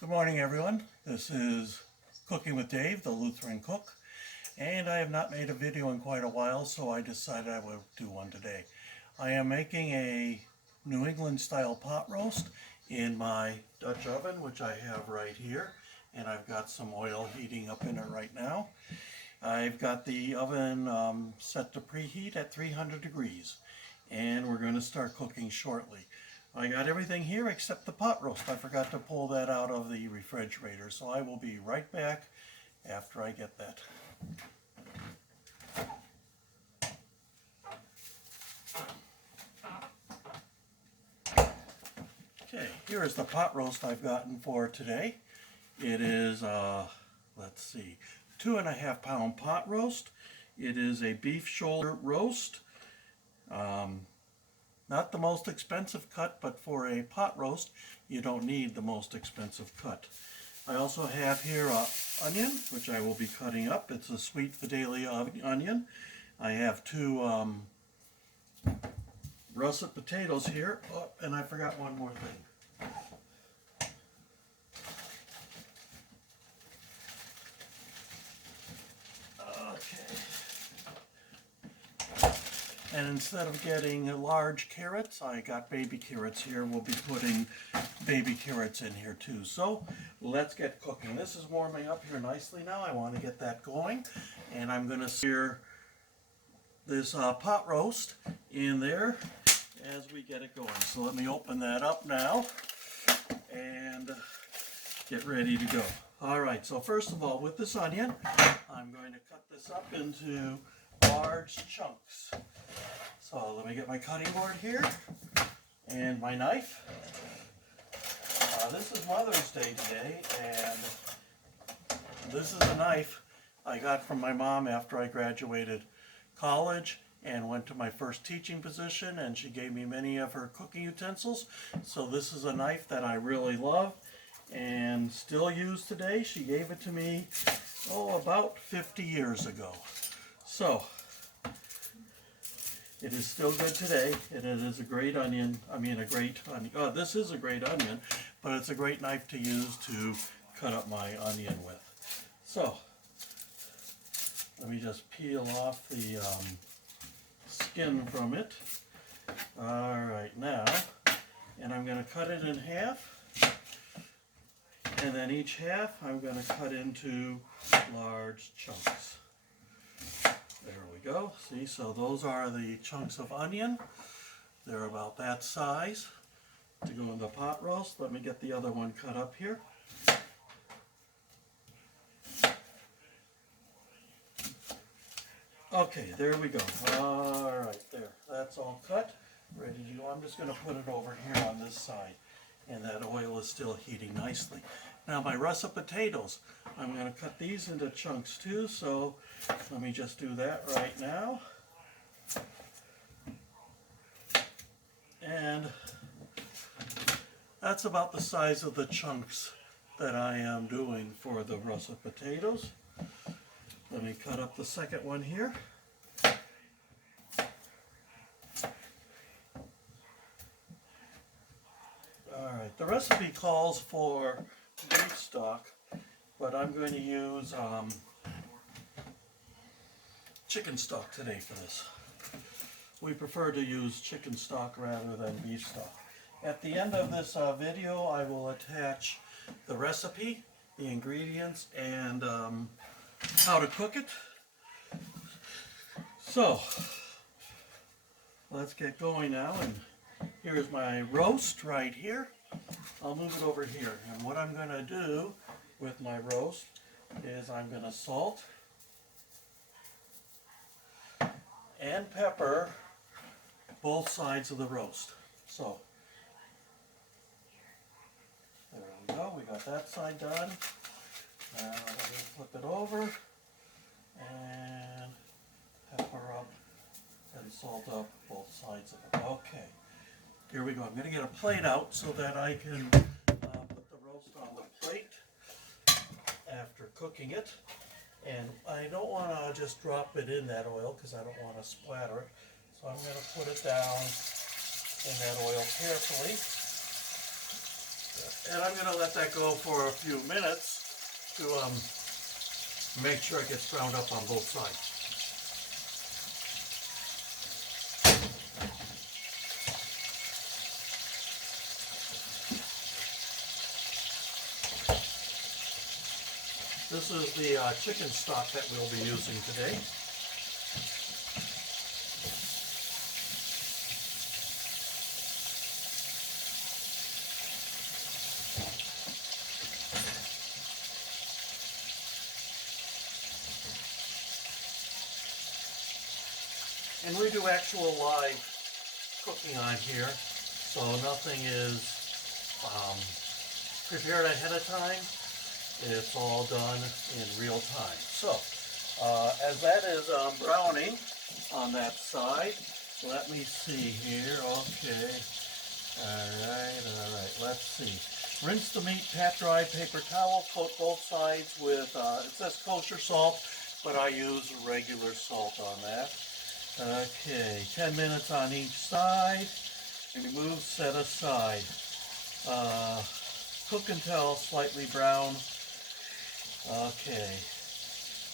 Good morning, everyone. This is Cooking with Dave, the Lutheran cook, and I have not made a video in quite a while, so I decided I would do one today. I am making a New England style pot roast in my Dutch oven, which I have right here, and I've got some oil heating up in it right now. I've got the oven set to preheat at 300 degrees, and we're going to start cooking shortly. I got everything here except the pot roast. I forgot to pull that out of the refrigerator, so I will be right back after I get that. Okay, here is the pot roast I've gotten for today. It is, let's see, 2.5 pound pot roast. It is a beef shoulder roast. Not the most expensive cut, but for a pot roast, you don't need the most expensive cut. I also have here onion, which I will be cutting up. It's a sweet Vidalia onion. I have two russet potatoes here. Oh, and I forgot one more thing. And instead of getting large carrots, I got baby carrots here. We'll be putting baby carrots in here too. So let's get cooking. This is warming up here nicely now. I want to get that going. And I'm going to sear this pot roast in there as we get it going. So let me open that up now and get ready to go. All right, so first of all, with this onion, I'm going to cut this up into large chunks. So let me get my cutting board here and my knife. This is Mother's Day today, and this is a knife I got from my mom after I graduated college and went to my first teaching position, and she gave me many of her cooking utensils. So this is a knife that I really love and still use today. She gave it to me, about 50 years ago. So it is still good today, and it is a great onion. This is a great onion, but it's a great knife to use to cut up my onion with. So let me just peel off the skin from it. All right, now, and I'm going to cut it in half, and then each half I'm going to cut into large chunks. There we go. See, so those are the chunks of onion. They're about that size to go in the pot roast. Let me get the other one cut up here. Okay, there we go. All right, there. That's all cut. Ready to go. I'm just going to put it over here on this side. And that oil is still heating nicely. Now my russet potatoes, I'm going to cut these into chunks too, so let me just do that right now. And that's about the size of the chunks that I am doing for the russet potatoes. Let me cut up the second one here. Alright, the recipe calls for beef stock, but I'm going to use chicken stock today for this. We prefer to use chicken stock rather than beef stock. At the end of this video, I will attach the recipe, the ingredients, and how to cook it. So, let's get going now. And here's my roast right here. I'll move it over here. And what I'm going to do with my roast is I'm going to salt and pepper both sides of the roast. So, there we go. We got that side done. Now let me flip it over and pepper up and salt up both sides of it. Okay. Here we go. I'm going to get a plate out so that I can put the roast on the plate after cooking it. And I don't want to just drop it in that oil because I don't want to splatter it. So I'm going to put it down in that oil carefully. And I'm going to let that go for a few minutes to make sure it gets browned up on both sides. This is the chicken stock that we'll be using today. And we do actual live cooking on here, so nothing is prepared ahead of time. It's all done in real time. So, as that is browning on that side, let me see here. Okay. All right. Let's see. Rinse the meat, pat dry paper towel, coat both sides with, it says kosher salt, but I use regular salt on that. Okay, 10 minutes on each side. Remove, set aside. Cook until slightly brown. Okay.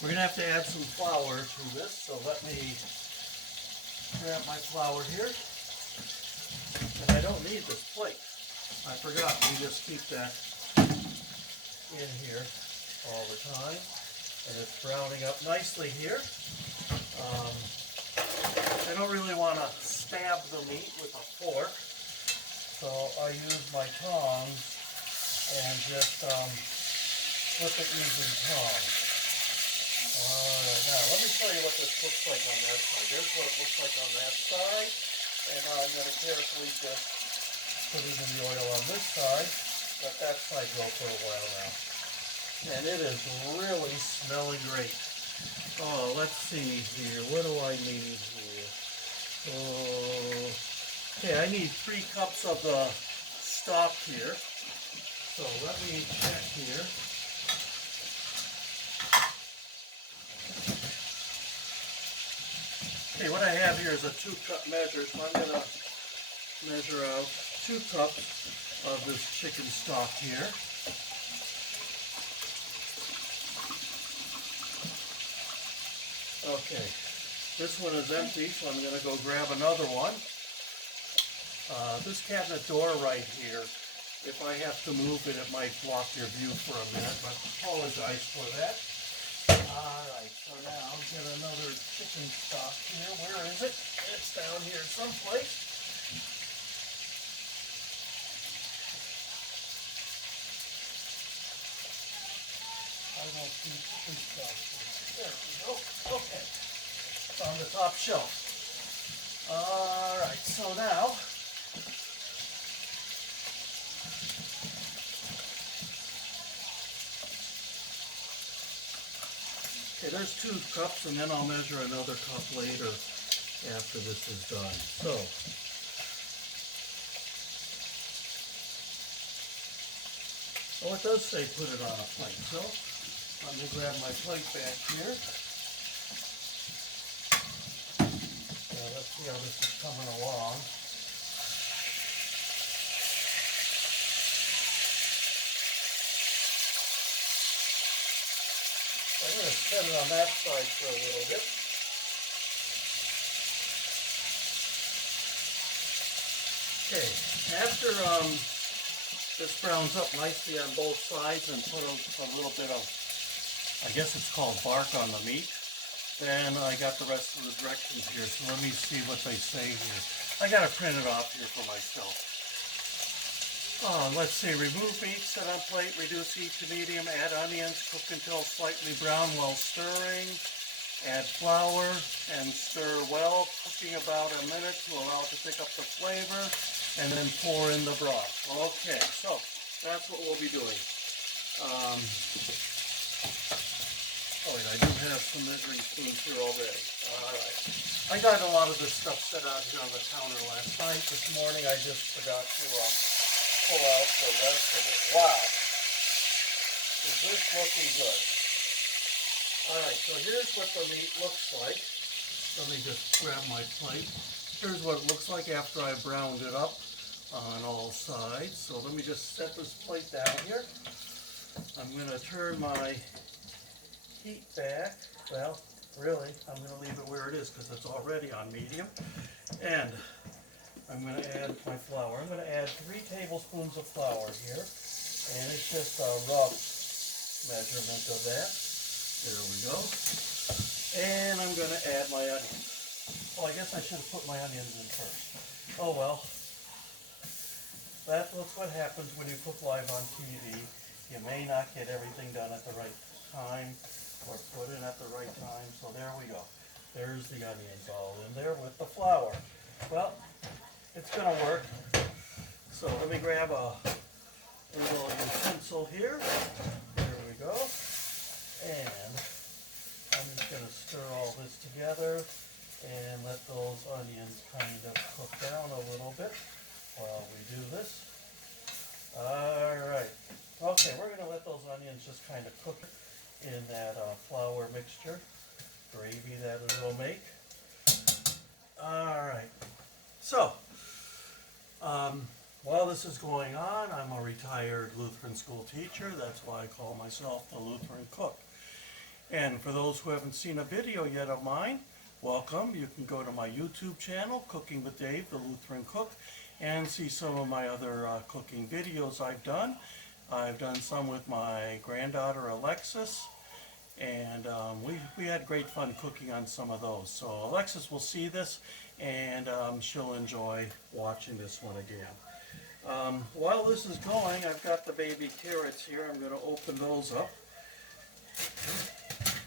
We're going to have to add some flour to this, so let me grab my flour here. And I don't need this plate. I forgot, we just keep that in here all the time. And it's browning up nicely here. I don't really want to stab the meat with a fork, so I use my tongs and just flip it using tongs. Alright, now let me show you what this looks like on that side. There's what it looks like on that side, and I'm going to carefully just put it in the oil on this side, let that side go for a while now. And it is really smelling great. Oh, let's see here. What do I need here? Okay, I need 3 cups of the stock here. So let me check here. Okay, what I have here is a 2-cup measure, so I'm going to measure out 2 cups of this chicken stock here. Okay, this one is empty, so I'm going to go grab another one. This cabinet door right here, if I have to move it, it might block your view for a minute, but apologize for that. Alright, so now I'll get another chicken stock here. Where is it? It's down here someplace. I don't see chicken stock. There we go. Okay. It's on the top shelf. Alright, so now okay, there's 2 cups, and then I'll measure another cup later after this is done. So, oh, it does say put it on a plate. So, let me grab my plate back here. Let's see how this is coming along. I'm going to set it on that side for a little bit. Okay, after this browns up nicely on both sides and put a little bit of, I guess it's called bark on the meat, then I got the rest of the directions here. So let me see what they say here. I got to print it off here for myself. Let's see, remove meat, set on plate, reduce heat to medium, add onions, cook until slightly brown while stirring, add flour and stir well, cooking about a minute to allow it to pick up the flavor, and then pour in the broth. Okay, so that's what we'll be doing. Oh wait, I do have some measuring spoons here already. Alright. I got a lot of this stuff set out here on the counter last night. This morning I just forgot to pull out the rest of it. Wow. Is this looking good? Alright, so here's what the meat looks like. Let me just grab my plate. Here's what it looks like after I browned it up. on all sides. So let me just set this plate down here. I'm going to turn my heat back. Well, really, I'm going to leave it where it is because it's already on medium. And I'm going to add my flour. I'm going to add 3 tablespoons of flour here. And it's just a rough measurement of that. There we go. And I'm going to add my onions. Oh, I guess I should have put my onions in first. Oh well. That's what happens when you cook live on TV. You may not get everything done at the right time or put in at the right time. So there we go. There's the onions all in there with the flour. Well, it's going to work. So let me grab a little utensil here. There we go. And I'm just going to stir all this together and let those onions kind of cook down a little bit while we do this. Alright. Okay, we're going to let those onions just kind of cook in that flour mixture, gravy that it will make. Alright. So, while this is going on, I'm a retired Lutheran school teacher. That's why I call myself the Lutheran Cook. And for those who haven't seen a video yet of mine, welcome. You can go to my YouTube channel, Cooking with Dave, the Lutheran Cook, and see some of my other cooking videos I've done. I've done some with my granddaughter Alexis, and we had great fun cooking on some of those. So Alexis will see this, and she'll enjoy watching this one again. While this is going, I've got the baby carrots here. I'm going to open those up.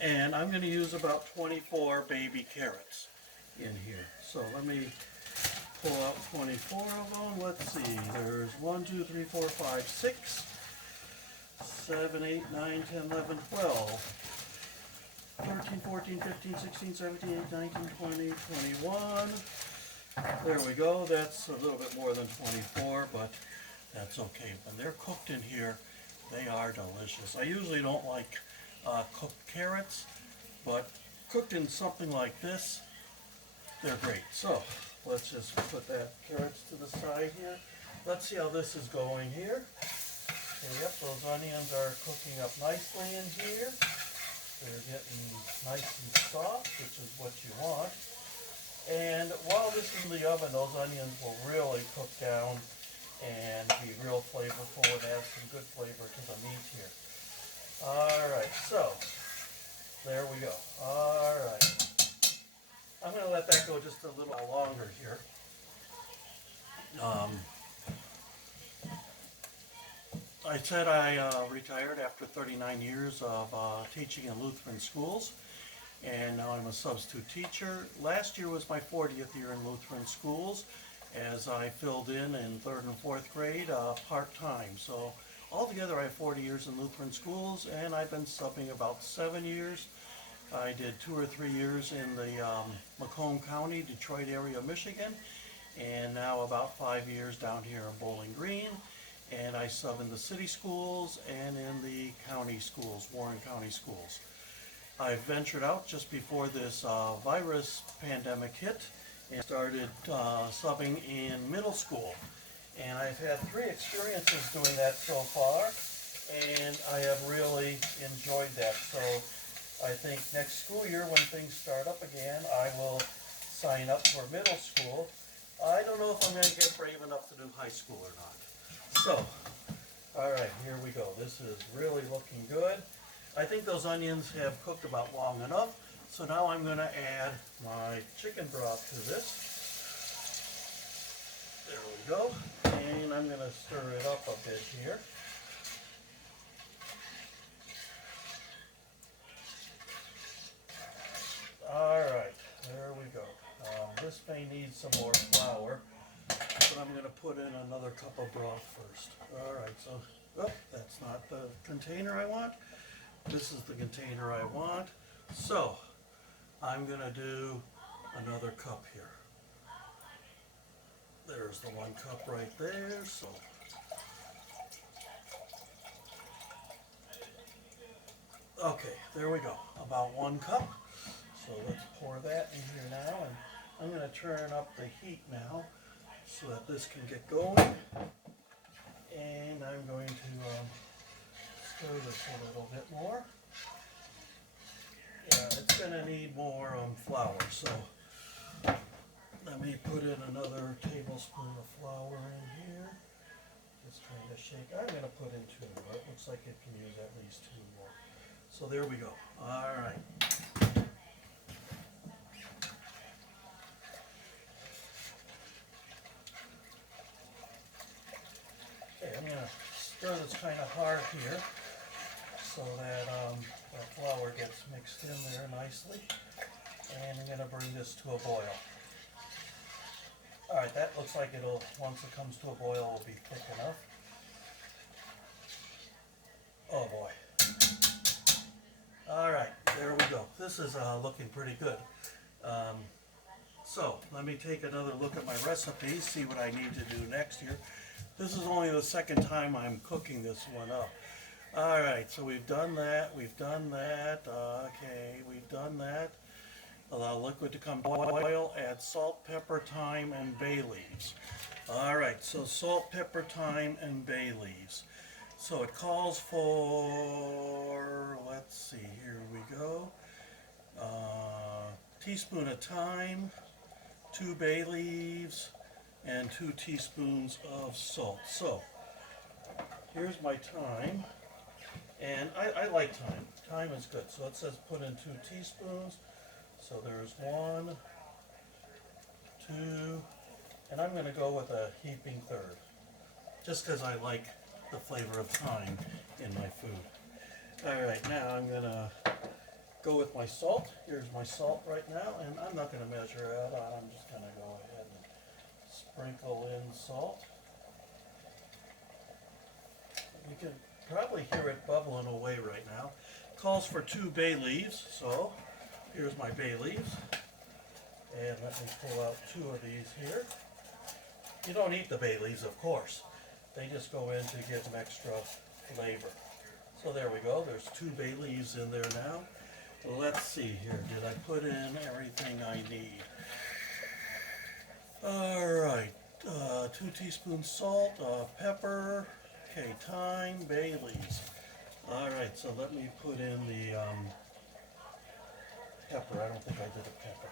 And I'm going to use about 24 baby carrots in here. So let me pull out 24 of them. Let's see. There's 1, 2, 3, 4, 5, 6, 7, 8, 9, 10, 11, 12, 13, 14, 15, 16, 17, 18, 19, 20, 21. There we go. That's a little bit more than 24, but that's okay. When they're cooked in here, they are delicious. I usually don't like cooked carrots, but cooked in something like this, they're great. So let's just put that carrots to the side here. Let's see how this is going here. Okay, yep, those onions are cooking up nicely in here. They're getting nice and soft, which is what you want. And while this is in the oven, those onions will really cook down and be real flavorful and add some good flavor to the meat here. Alright, so there we go. Alright. I'm going to let that go just a little longer here. I said I retired after 39 years of teaching in Lutheran schools, and now I'm a substitute teacher. Last year was my 40th year in Lutheran schools, as I filled in 3rd and 4th grade part-time. So altogether I have 40 years in Lutheran schools, and I've been subbing about 7 years. I did 2 or 3 years in the Macomb County, Detroit area, Michigan, and now about 5 years down here in Bowling Green. And I sub in the city schools and in the county schools, Warren County schools. I ventured out just before this virus pandemic hit and started subbing in middle school. And I've had 3 experiences doing that so far, and I have really enjoyed that. So I think next school year, when things start up again, I will sign up for middle school. I don't know if I'm going to get brave enough to do high school or not. So, alright, here we go. This is really looking good. I think those onions have cooked about long enough. So now I'm going to add my chicken broth to this. There we go. And I'm going to stir it up a bit here. Alright, there we go. This may need some more flour, but I'm going to put in another cup of broth first. Alright, so, oh, that's not the container I want. This is the container I want. So, I'm going to do another cup here. There's the 1 cup right there. So, okay, there we go. About 1 cup. So let's pour that in here now, and I'm going to turn up the heat now so that this can get going. And I'm going to stir this a little bit more. Yeah, it's going to need more flour, so let me put in another tablespoon of flour in here. Just trying to shake. I'm going to put in 2. It looks like it can use at least 2 more. So there we go. All right. Okay, I'm going to stir this kind of hard here so that the flour gets mixed in there nicely. And I'm going to bring this to a boil. All right, that looks like it'll, once it comes to a boil, will be thick enough. Oh boy. All right, there we go. This is looking pretty good. So let me take another look at my recipes, see what I need to do next here. This is only the second time I'm cooking this one up. All right, so we've done that, okay, we've done that. Allow liquid to come to boil, add salt, pepper, thyme, and bay leaves. All right, so salt, pepper, thyme, and bay leaves. So it calls for, let's see, here we go. Teaspoon of thyme, 2 bay leaves, and 2 teaspoons of salt. So here's my thyme, and I like thyme. Thyme is good. So it says put in 2 teaspoons. So there's 1, 2, and I'm going to go with a heaping third, just because I like the flavor of thyme in my food. All right, now I'm going to go with my salt. Here's my salt right now, and I'm not going to measure it out. I'm just going to go ahead and sprinkle in salt. You can probably hear it bubbling away right now. Calls for 2 bay leaves, so here's my bay leaves. And let me pull out 2 of these here. You don't eat the bay leaves, of course. They just go in to give them extra flavor. So there we go. There's 2 bay leaves in there now. Let's see here. Did I put in everything I need? All right. 2 teaspoons salt, pepper, okay, thyme, bay leaves. All right, so let me put in the pepper. I don't think I did a pepper.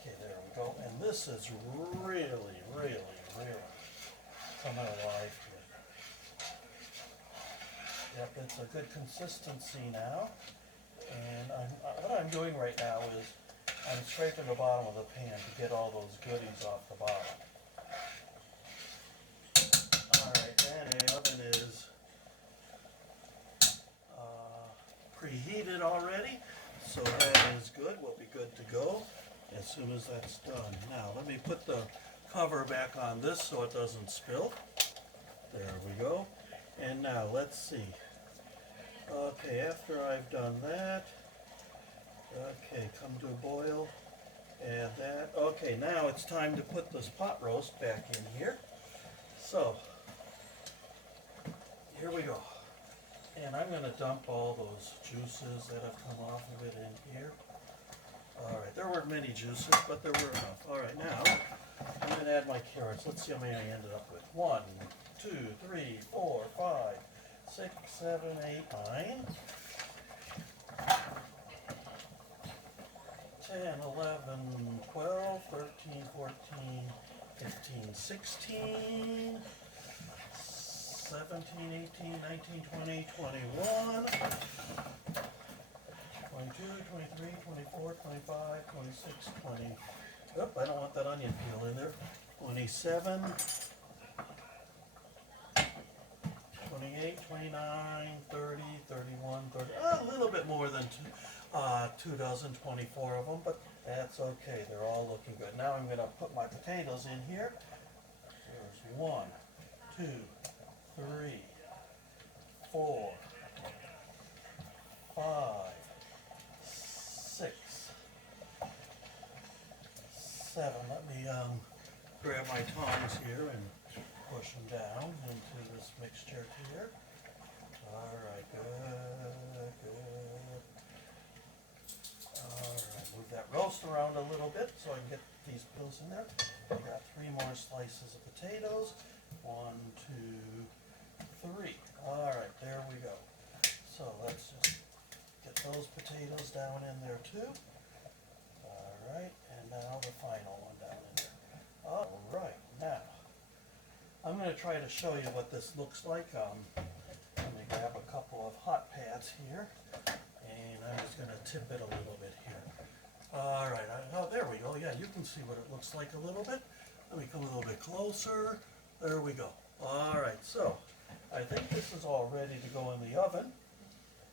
Okay, there we go. And this is really coming alive here. Yep, it's a good consistency now. And what I'm doing right now is I'm scraping the bottom of the pan to get all those goodies off the bottom. Alright, and the oven is preheated already, so that is good. We'll be good to go as soon as that's done. Now, let me put the cover back on this so it doesn't spill. There we go. And now, let's see. Okay, after I've done that, okay, come to a boil, add that. Okay, now it's time to put this pot roast back in here. So, here we go. And I'm going to dump all those juices that have come off of it in here. Alright, there weren't many juices, but there were enough. Alright, now, I'm going to add my carrots. Let's see how many I ended up with. 1, 2, 3, 4, 5, 6, 7, 8, 9. 10, 11, 12, 13, 14, 15, 16, 17, 18, 19, 20, 21, 22, 23, 24, 25, 26, 20. Oop, I don't want that onion peel in there. 27, 28, 29, 30, 31, 30. A little bit more than 2 dozen, 24 of them, but that's okay. They're all looking good. Now I'm going to put my potatoes in here. There's 1, 2, 3, 4, 5, 6, 7. Let me grab my tongs here and push them down into this mixture here. All right, good. All right, move that roast around a little bit so I can get these pills in there. I got 3 more slices of potatoes. 1, 2, 3. All right, there we go. So let's just get those potatoes down in there too. All right, and now the final one down in there. All right, now I'm going to try to show you what this looks like. Let me grab a couple of hot pads here, and I'm just going to tip it a little bit here. All right, oh, there we go. Yeah, you can see what it looks like a little bit. Let me come a little bit closer. There we go. All right, so I think this is all ready to go in the oven,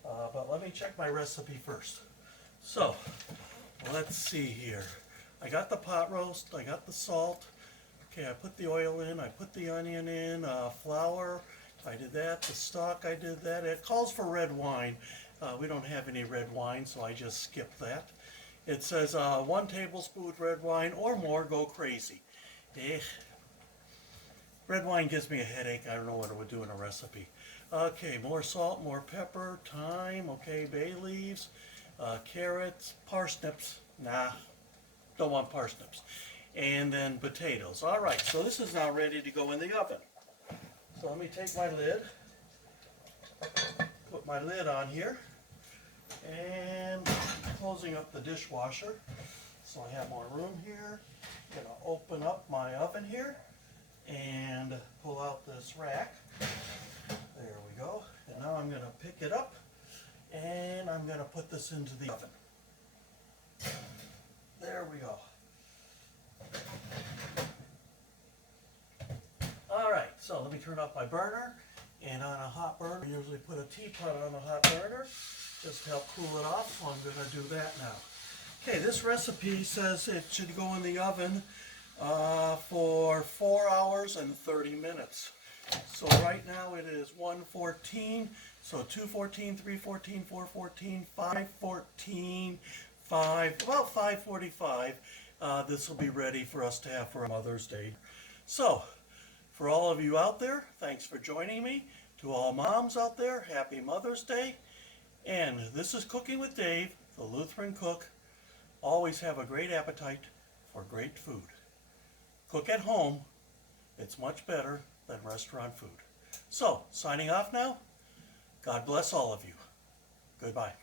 but let me check my recipe first. So, let's see here. I got the pot roast, I got the salt. Okay, I put the oil in, I put the onion in, flour, I did that, the stock, I did that. It calls for red wine. We don't have any red wine, so I just skipped that. It says 1 tablespoon red wine or more, go crazy. Red wine gives me a headache. I don't know what it would do in a recipe. Okay, more salt, more pepper, thyme, okay, bay leaves, carrots, parsnips. Nah, don't want parsnips. And then potatoes. All right, so this is now ready to go in the oven. So let me take my lid, put my lid on here, and closing up the dishwasher so I have more room here. I'm gonna open up my oven here and pull out this rack. There we go. And now I'm gonna pick it up and I'm gonna put this into the oven. There we go. Alright, so let me turn off my burner, and on a hot burner, I usually put a teapot on a hot burner just to help cool it off, so I'm going to do that now. Okay, this recipe says it should go in the oven for 4 hours and 30 minutes. So right now it is 1:14, so 2:14, 3:14, 4:14, 5:14, about 5:45. This will be ready for us to have for Mother's Day. So, for all of you out there, thanks for joining me. To all moms out there, happy Mother's Day. And this is Cooking with Dave, the Lutheran cook. Always have a great appetite for great food. Cook at home. It's much better than restaurant food. So, signing off now. God bless all of you. Goodbye.